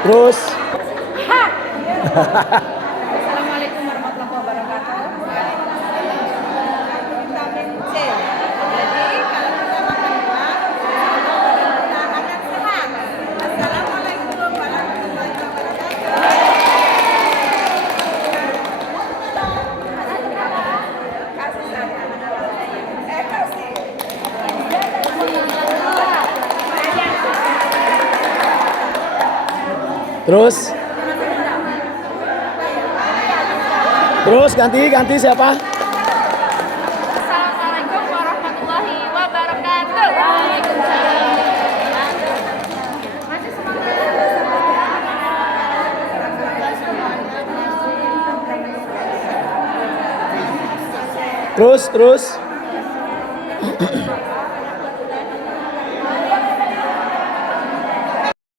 Terus Assalamualaikum warahmatullahi wabarakatuh. Vitamin C. Jadi kalau kita makan buah, badan kita akan sehat. Assalamualaikum warahmatullahi wabarakatuh. Kasih saya. Kasih. Terus ganti siapa? Assalamualaikum warahmatullahi wabarakatuh. Waalaikumsalam. Masih Terus